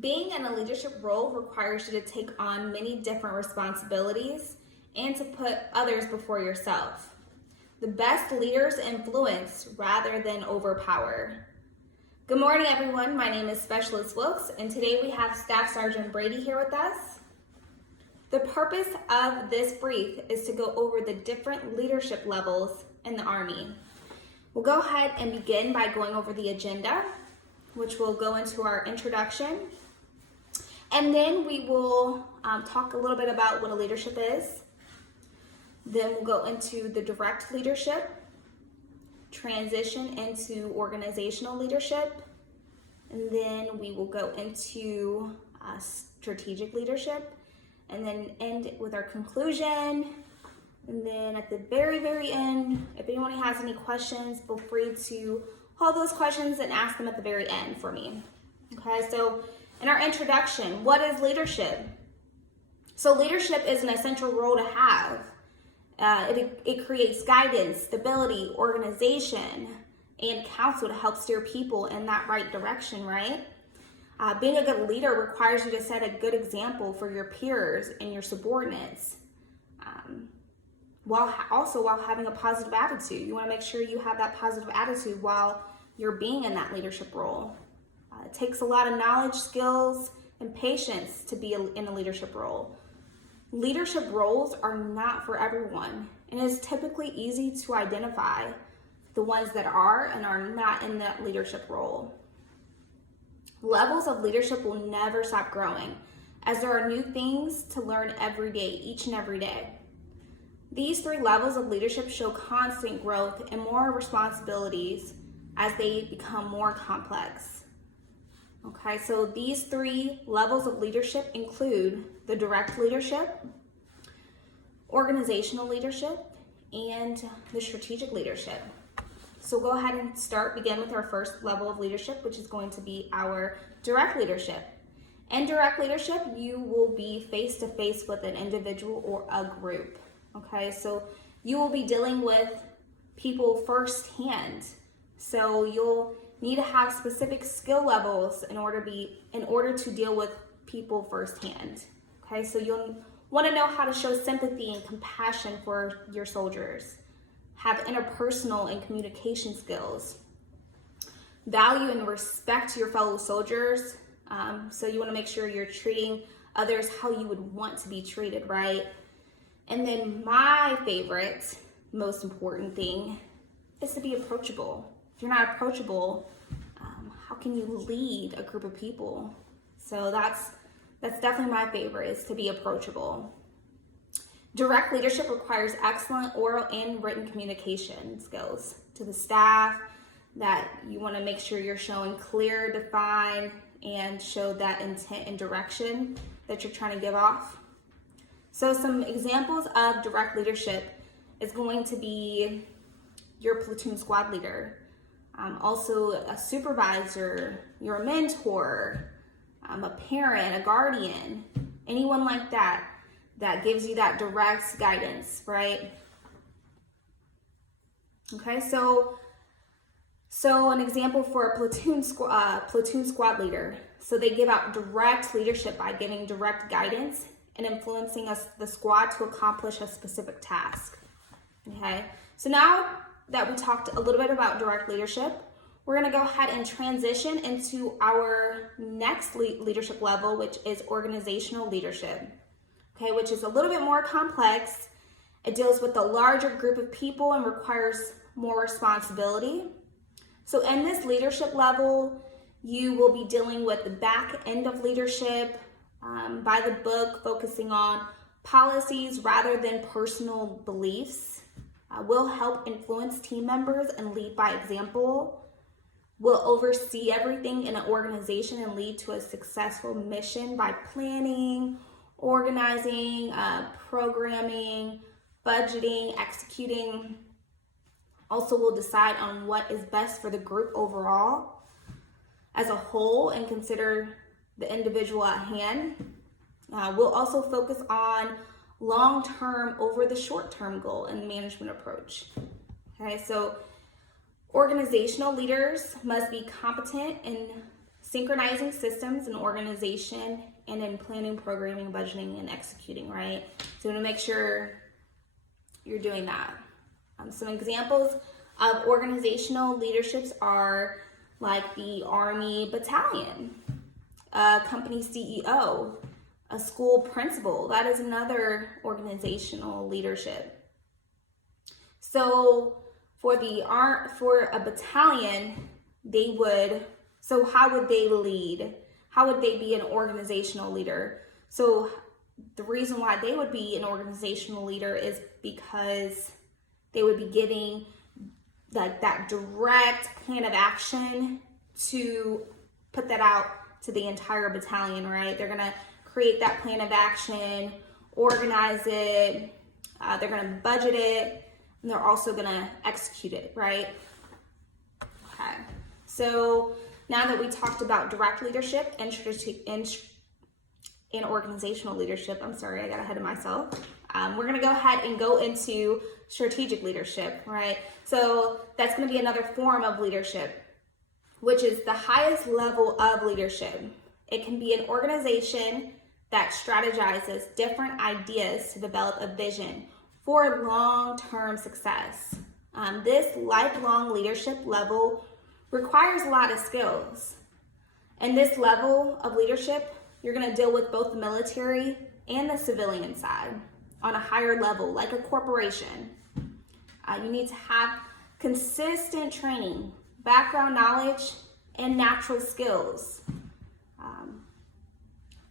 Being in a leadership role requires you to take on many different responsibilities and to put others before yourself. The best leaders influence rather than overpower. Good morning, everyone. My name is Specialist Wilkes, and today we have Staff Sergeant Brady here with us. The purpose of this brief is to go over the different leadership levels in the Army. We'll go ahead and begin by going over the agenda, which will go into our introduction. And then we will talk a little bit about what a leadership is. Then we'll go into the direct leadership, transition into organizational leadership, and then we will go into strategic leadership, and then end with our conclusion. And then at the very, very end, if anyone has any questions, feel free to hold those questions and ask them at the very end for me. Okay, so in our introduction, what is leadership? So leadership is an essential role to have. It creates guidance, stability, organization, and counsel to help steer people in that right direction, right? Being a good leader requires you to set a good example for your peers and your subordinates, while having a positive attitude. You want to make sure you have that positive attitude while you're being in that leadership role. It takes a lot of knowledge, skills, and patience to be in a leadership role. Leadership roles are not for everyone, and it's typically easy to identify the ones that are and are not in that leadership role. Levels of leadership will never stop growing, as there are new things to learn every day, each and every day. These three levels of leadership show constant growth and more responsibilities as they become more complex. Okay, so these three levels of leadership include the direct leadership, organizational leadership, and the strategic leadership. So go ahead and begin with our first level of leadership, which is going to be our direct leadership. In direct leadership, you will be face-to-face with an individual or a group. Okay, so you will be dealing with people firsthand. So you'll need to have specific skill levels in order to deal with people firsthand. Okay, so you'll want to know how to show sympathy and compassion for your soldiers, have interpersonal and communication skills, value and respect your fellow soldiers. So you want to make sure you're treating others how you would want to be treated, right? And then my favorite, most important thing is to be approachable. If you're not approachable, how can you lead a group of people? So that's definitely my favorite, is to be approachable. Direct leadership requires excellent oral and written communication skills to the staff, that you want to make sure you're showing clear, defined, and show that intent and direction that you're trying to give off. So some examples of direct leadership is going to be your platoon squad leader, also a supervisor, your mentor, a parent, a guardian, anyone like that gives you that direct guidance, right? Okay, so an example for a platoon squad leader. So they give out direct leadership by giving direct guidance and influencing the squad to accomplish a specific task. Okay, so now that we talked a little bit about direct leadership, we're going to go ahead and transition into our next leadership level, which is organizational leadership. Okay, which is a little bit more complex. It deals with a larger group of people and requires more responsibility. So in this leadership level, you will be dealing with the back end of leadership, by the book, focusing on policies rather than personal beliefs. Will help influence team members and lead by example. Will oversee everything in an organization and lead to a successful mission by planning, organizing, programming, budgeting, executing. Also will decide on what is best for the group overall as a whole and consider the individual at hand. We'll also focus on long-term over the short-term goal and management approach. Okay, so organizational leaders must be competent in synchronizing systems and organization, and in planning, programming, budgeting, and executing, right? So to make sure you're doing that. Some examples of organizational leaderships are like the Army battalion, a company CEO, a school principal. That is another organizational leadership. So for a battalion, how would they lead? How would they be an organizational leader? So the reason why they would be an organizational leader is because they would be giving like that direct plan of action to put that out to the entire battalion, right? They're gonna create that plan of action, organize it, they're gonna budget it, and they're also gonna execute it, right? Okay, so now that we talked about direct leadership and organizational leadership, I'm sorry, I got ahead of myself. We're gonna go ahead and go into strategic leadership, right? So that's gonna be another form of leadership, which is the highest level of leadership. It can be an organization that strategizes different ideas to develop a vision for long-term success. This lifelong leadership level requires a lot of skills. And this level of leadership, you're gonna deal with both the military and the civilian side on a higher level, like a corporation. You need to have consistent training, background knowledge, and natural skills.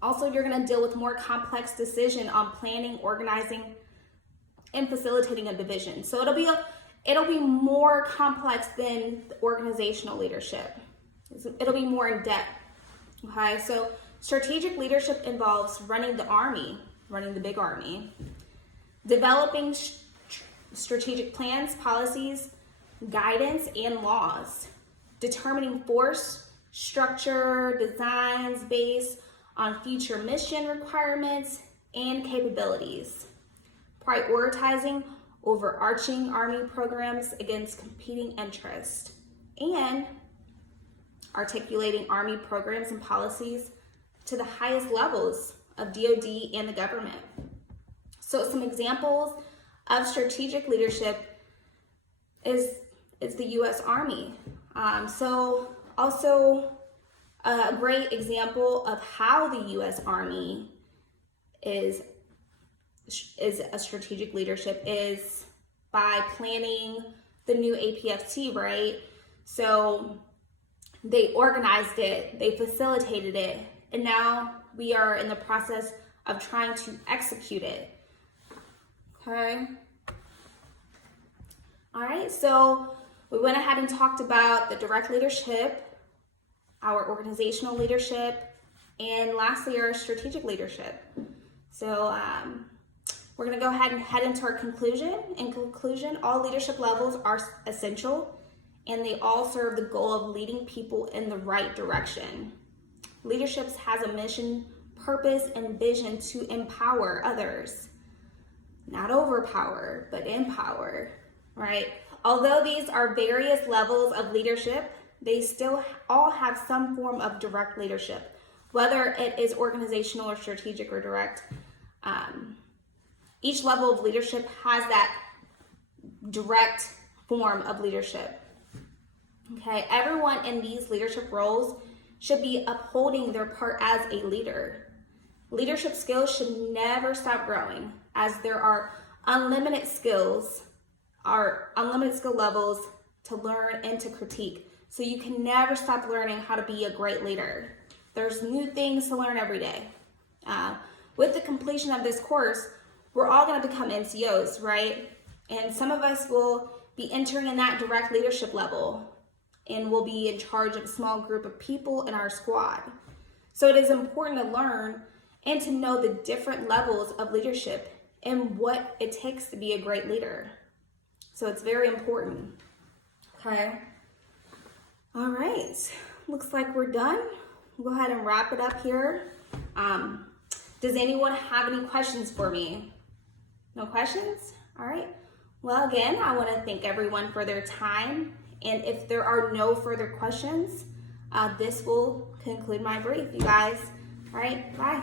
Also, you're gonna deal with more complex decision on planning, organizing, and facilitating a division. So it'll be more complex than the organizational leadership. It'll be more in depth, okay? So strategic leadership involves running the army, running the big army, developing strategic plans, policies, guidance, and laws, determining force, structure, designs based on future mission requirements and capabilities, prioritizing overarching Army programs against competing interests, and articulating Army programs and policies to the highest levels of DoD and the government. So some examples of strategic leadership is the U.S. Army. So also a great example of how the U.S. Army is a strategic leadership is by planning the new APFT, right? So they organized it, they facilitated it, and now we are in the process of trying to execute it. Okay. All right, so we went ahead and talked about the direct leadership, our organizational leadership, and lastly, our strategic leadership. So we're gonna go ahead and head into our conclusion. In conclusion, all leadership levels are essential, and they all serve the goal of leading people in the right direction. Leadership has a mission, purpose, and vision to empower others. Not overpower, but empower, right? Although these are various levels of leadership, they still all have some form of direct leadership, whether it is organizational or strategic or direct. Each level of leadership has that direct form of leadership. Okay, everyone in these leadership roles should be upholding their part as a leader. Leadership skills should never stop growing, as there are unlimited skill levels to learn and to critique. So you can never stop learning how to be a great leader. There's new things to learn every day. With the completion of this course, we're all gonna become NCOs, right? And some of us will be entering in that direct leadership level, and will be in charge of a small group of people in our squad. So it is important to learn and to know the different levels of leadership and what it takes to be a great leader. So it's very important, okay? All right, looks like we're done. We'll go ahead and wrap it up here. Does anyone have any questions for me? No questions? All right. Well, again, I want to thank everyone for their time. And if there are no further questions, this will conclude my brief, you guys. All right, bye.